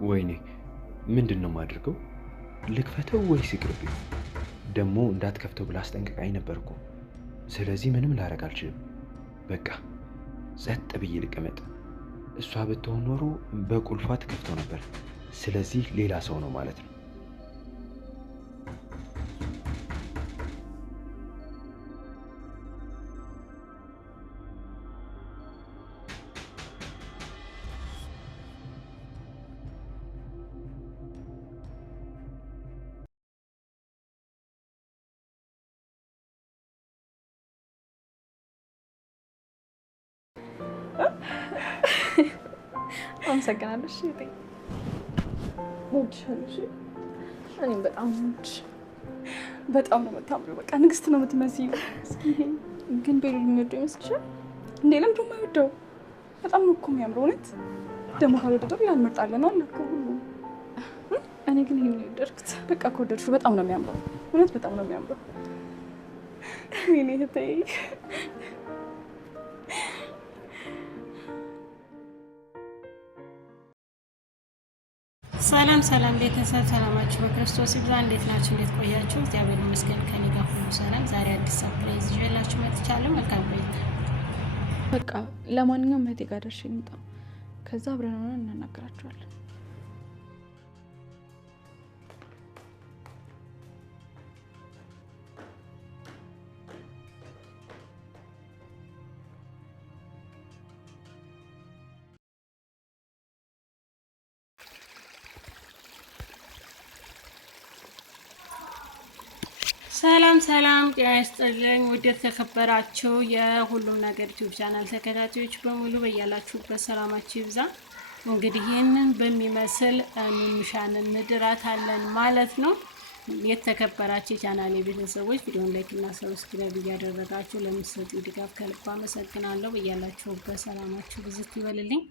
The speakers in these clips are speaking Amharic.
ወይኔ ምንድነው ማድርገው? ልክፈተው ወይስ ይቅርብኝ? ደግሞ እንዳትከፍተው ብላ አስጠንቅቃኝ ነበርኩ። ስለዚህ ምንም ላረግ አልችልም። በቃ ጸጥ ብዬ ልቀመጥ። እሷ ብትሆን ኖሮ በቁልፏ ትከፍተው ነበር። ስለዚህ ሌላ ሰው ነው ማለት ነው። አመሰግናለሁ። እሺ እወድሻለሁ። እኔም በጣም ነው የምታምሪው። በቃ ንግስት ነው የምትመስዪው። ግን ቤሉል የሚወደው ይመስልሻል እንዴ? ለምንድን ነው የማይወደው? በጣም ነው እኮ የሚያምረው። እውነት ደግሞ ካልወደደው ሌላ እንመርጣለን አለ እኮ ሁሉ። እኔ ግን ይሄን ነው የወደድኩት። በቃ ከወደድሽው በጣም ነው የሚያምረው። እውነት በጣም ነው የሚያምረው። እኔ እህቴ ሰላም ሰላም ቤተሰብ፣ ሰላማችሁ በክርስቶስ ይብዛ። እንዴት ናችሁ? እንዴት ቆያችሁ? እግዚአብሔር ይመስገን ከኔ ጋር ሁሉ ሰላም። ዛሬ አዲስ ሰርፕራይዝ ይዤላችሁ መጥቻለሁ። መልካም ቆይታ። በቃ ለማንኛውም እህቴ ጋር ደርሼ ልምጣ፣ ከዛ አብረን ሆነን እናናገራቸዋለን። ሰላም ሰላም፣ ጤና ይስጥልኝ ውድ የተከበራችሁ የሁሉም ነገር ዩቲዩብ ቻናል ተከታታዮች በሙሉ በያላችሁበት ሰላማችሁ ይብዛ። እንግዲህ ይህንን በሚመስል ኑኑሻን እንድራታለን ማለት ነው። የተከበራችሁ የቻናሌ ቤተሰቦች ቪዲዮን ላይክ እና ሰብስክራይብ እያደረጋችሁ ለምትሰጡ ድጋፍ ከልብ አመሰግናለሁ። በያላችሁበት ሰላማችሁ ብዝት ይበልልኝ።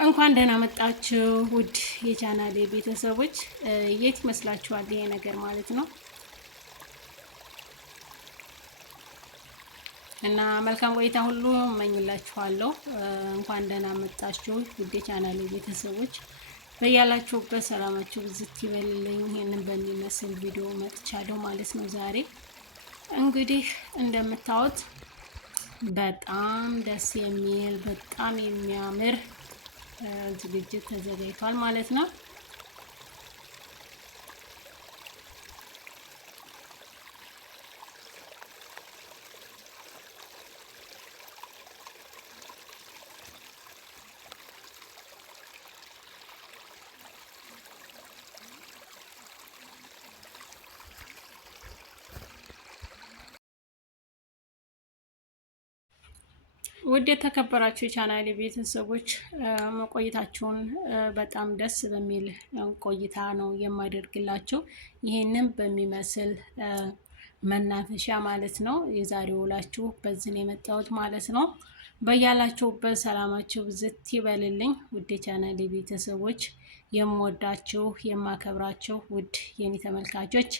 እንኳን ደህና መጣችሁ ውድ የቻናሌ ቤተሰቦች። የት ይመስላችኋል ይሄ ነገር ማለት ነው? እና መልካም ቆይታ ሁሉ እመኝላችኋለሁ። እንኳን ደህና መጣችሁ ውድ የቻናሌ ቤተሰቦች፣ በያላችሁበት ሰላማችሁ ብዝት ይበልልኝ። ይሄንን በሚመስል ቪዲዮ መጥቻለሁ ማለት ነው። ዛሬ እንግዲህ እንደምታዩት በጣም ደስ የሚል በጣም የሚያምር ዝግጅት ተዘጋጅቷል ማለት ነው። ውድ የተከበራችሁ የቻናሌ ቤተሰቦች ቆይታችሁን በጣም ደስ በሚል ቆይታ ነው የማደርግላችሁ። ይሄንን በሚመስል መናፈሻ ማለት ነው የዛሬው ውላችሁ በዚህ ነው የመጣሁት ማለት ነው። በያላችሁበት ሰላማችሁ ብዝት ይበልልኝ ውድ የቻናሌ ቤተሰቦች፣ የምወዳችሁ የማከብራችሁ ውድ የኔ ተመልካቾች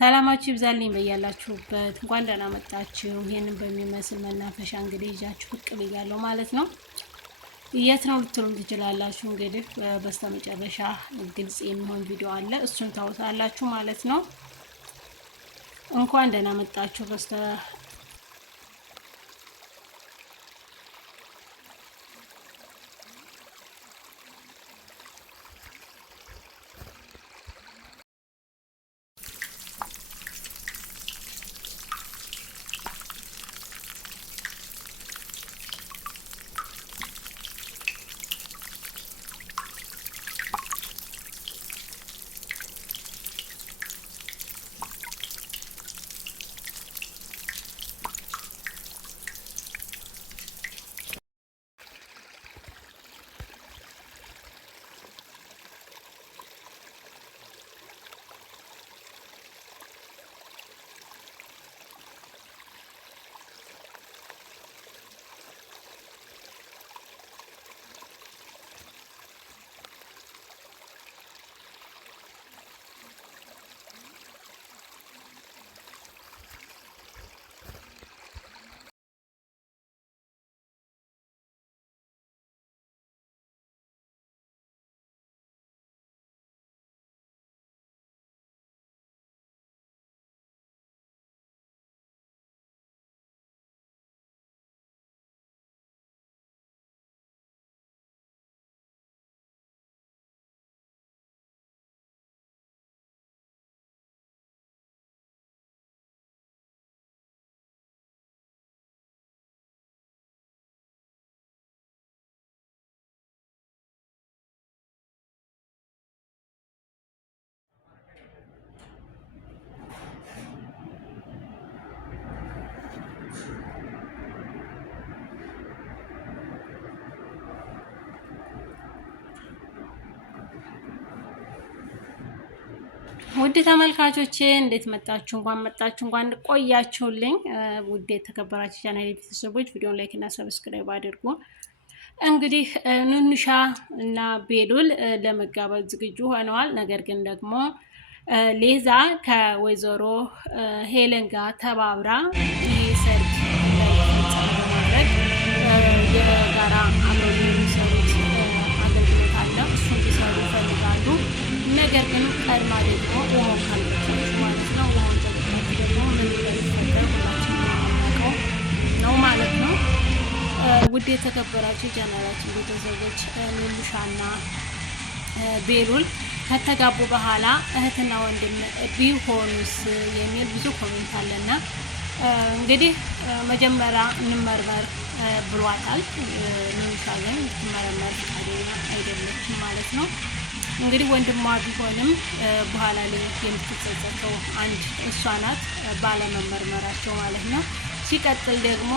ሰላማችሁ ይብዛልኝ በያላችሁበት። እንኳን ደህና መጣችሁ። ይሄንን በሚመስል መናፈሻ እንግዲህ ይዣችሁ ብቅ ብያለሁ ማለት ነው። የት ነው ልትሉም ትችላላችሁ። እንግዲህ በስተመጨረሻ ግልጽ የሚሆን ቪዲዮ አለ፣ እሱን ታውታላችሁ ማለት ነው። እንኳን ደህና መጣችሁ። ውድ ተመልካቾቼ እንዴት መጣችሁ? እንኳን መጣችሁ፣ እንኳን ቆያችሁልኝ። ውድ የተከበራችሁ ቻናል ቤተሰቦች ቪዲዮን ላይክ እና ሰብስክራይብ አድርጉ። እንግዲህ ኑኑሻ እና ቤሉል ለመጋባት ዝግጁ ሆነዋል። ነገር ግን ደግሞ ሌዛ ከወይዘሮ ሄለን ጋር ተባብራ ይህ ሰርግ እንዳይፈጸም በማድረግ የጋራ አብረው የሚሰሩት አገልግሎት አለ። እሱ እንዲሰሩ ይፈልጋሉ። ነገር ግን ቀድማ ደግሞ ውሃውን ካልጠጣች ማለት ነው። ውሃውን ጠጥታች ደግሞ ምን እንደሚፈጠር ሁላችን የምናውቀው ነው ማለት ነው። ውድ የተከበራችሁ ቻናላችን ቤተሰቦች ኑኑሻና ቤሉል ከተጋቡ በኋላ እህትና ወንድም ቢሆኑስ የሚል ብዙ ኮሜንት አለና እንግዲህ መጀመሪያ እንመርመር ብሏታል። ኑኑሻ ግን ልትመረመር ፈቃደኛ አይደለችም ማለት ነው። እንግዲህ ወንድሟ ቢሆንም በኋላ ላይ የምትጸጸተው አንድ እሷ ናት፣ ባለመመርመራቸው ማለት ነው። ሲቀጥል ደግሞ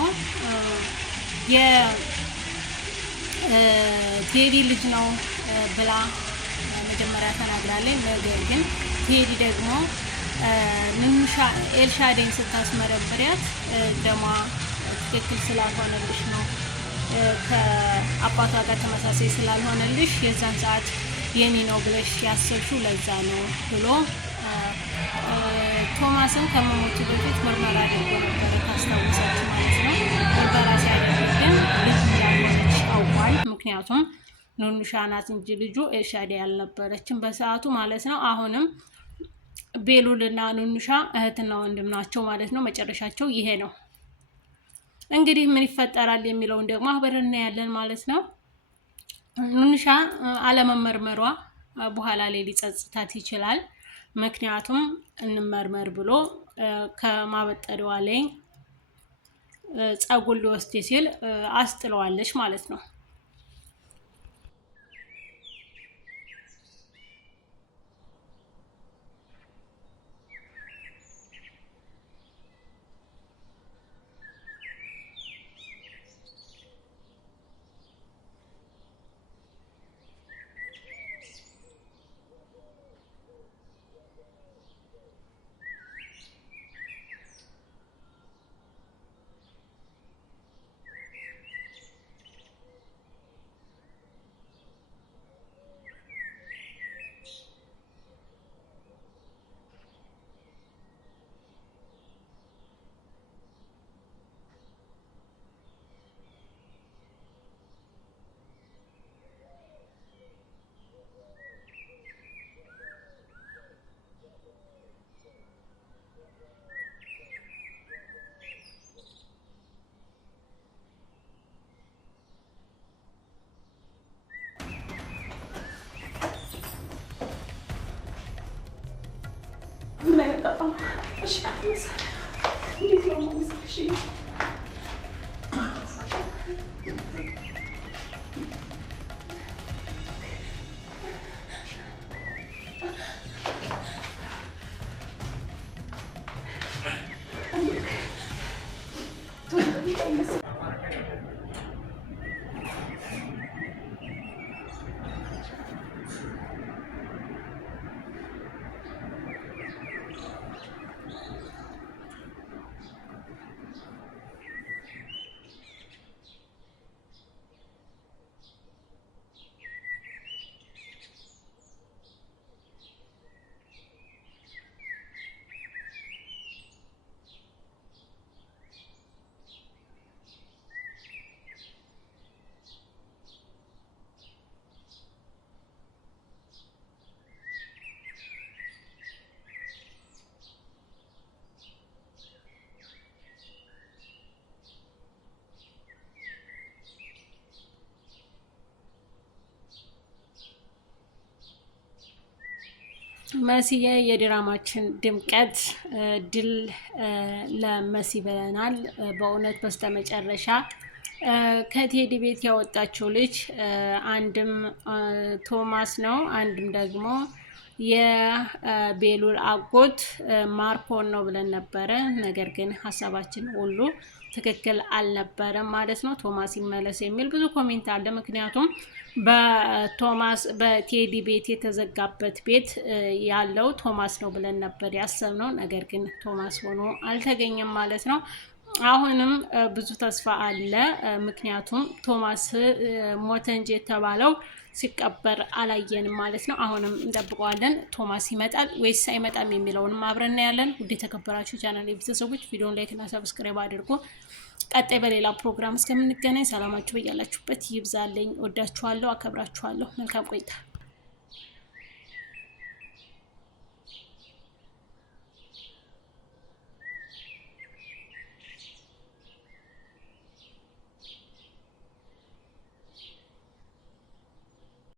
የቴዲ ልጅ ነው ብላ መጀመሪያ ተናግራለች። ነገር ግን ቴዲ ደግሞ ኑኑሻ ኤልሻዴን ስታስመረምሪያት ደሟ ትክክል ስላልሆነልሽ ነው፣ ከአባቷ ጋር ተመሳሳይ ስላልሆነልሽ የዛን ሰዓት የኔ ነው ብለሽ ያሰብሽው ለዛ ነው ብሎ ቶማስን ከመሞቱ በፊት ምርመራ አድርጎ ነበረ፣ ካስታወሳችሁ ማለት ነው። ምርመራ ሲያደርግ ግን ልጅ እንዳልሆነች አውቋል። ምክንያቱም ኑኑሻ ናት እንጂ ልጁ ኤልሻዴ ያልነበረችም በሰዓቱ ማለት ነው። አሁንም ቤሉልና ኑኑሻ እህትና ወንድም ናቸው ማለት ነው። መጨረሻቸው ይሄ ነው። እንግዲህ ምን ይፈጠራል የሚለውን ደግሞ አብረን እናያለን ማለት ነው። ኑኑሻ አለመመርመሯ በኋላ ላይ ሊጸጽታት ይችላል። ምክንያቱም እንመርመር ብሎ ከማበጠሪዋ ላይ ጸጉር ሊወስድ ሲል አስጥለዋለች ማለት ነው። መሲዬ የድራማችን ድምቀት ድል ለመሲ ብለናል። በእውነት በስተመጨረሻ ከቴዲ ቤት ያወጣችው ልጅ አንድም ቶማስ ነው፣ አንድም ደግሞ የቤሉል አጎት ማርኮን ነው ብለን ነበረ። ነገር ግን ሀሳባችን ሁሉ ትክክል አልነበረም ማለት ነው። ቶማስ ይመለስ የሚል ብዙ ኮሜንት አለ። ምክንያቱም በቴዲ ቤት የተዘጋበት ቤት ያለው ቶማስ ነው ብለን ነበር ያሰብነው። ነገር ግን ቶማስ ሆኖ አልተገኘም ማለት ነው። አሁንም ብዙ ተስፋ አለ። ምክንያቱም ቶማስ ሞተ እንጂ የተባለው ሲቀበር አላየንም ማለት ነው። አሁንም እንጠብቀዋለን። ቶማስ ይመጣል ወይስ አይመጣም የሚለውንም አብረን እናያለን። ውድ የተከበራችሁ ቻናል ቤተሰቦች ቪዲዮን ላይክ እና ሰብስክራይብ አድርጉ። ቀጣይ በሌላ ፕሮግራም እስከምንገናኝ ሰላማችሁ በያላችሁበት ይብዛልኝ። ወዳችኋለሁ፣ አከብራችኋለሁ። መልካም ቆይታ